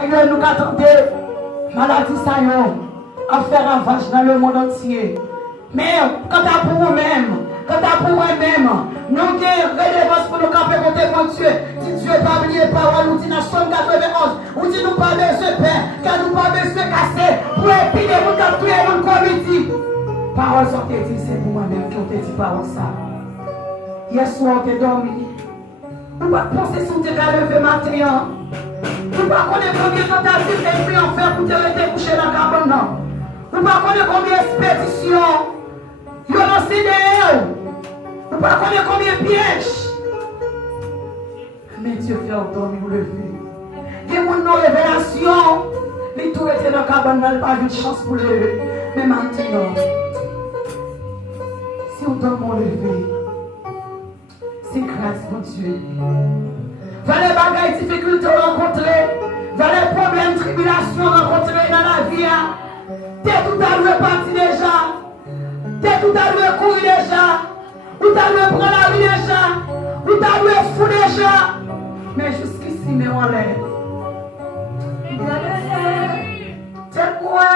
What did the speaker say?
D'ailleurs, nous attendons maladie ça à faire ravage dans le monde entier. Mais quand à pour vous-même, quand à pour moi-même, nous avons relevance pour nous camper contre mon Dieu. Si Dieu n'a pas oublié parole, nous dit dans Somme 91, nous dit nous pas besoin de paix, car nous pas besoin de casser, pour épiler nous dans tout le monde comme il dit. Parole sont dit, c'est pour moi-même qui ont dit parole ça. Hier soir, on est dormi. Nous ne pouvons pas penser sur tes cas levé matin. Nous ne pouvons pas connaître combien de tentatives et puis en faire pour te rester couché dans la cabane. Nous ne pouvons pas connaître combien d'expéditions. Nous avons lancé derrière. Nous ne pouvons pas connaître combien de pièges. Mais Dieu fait dormir nous lever. Il y a une révélation. Les tout étaient dans la cabane, n'a pas eu de chance pour lever. Mais maintenant, si on donne mon lever, c'est grâce pour Dieu. Va les bagailles, difficultés rencontrées, va les problèmes, tribulations rencontrées dans la vie. T'es tout à l'heure parti déjà. T'es tout à l'heure courir déjà. Ou t'as l'heure prendre la vie déjà. Ou t'as l'heure fou déjà. Mais jusqu'ici, mais on l'aide. T'es quoi,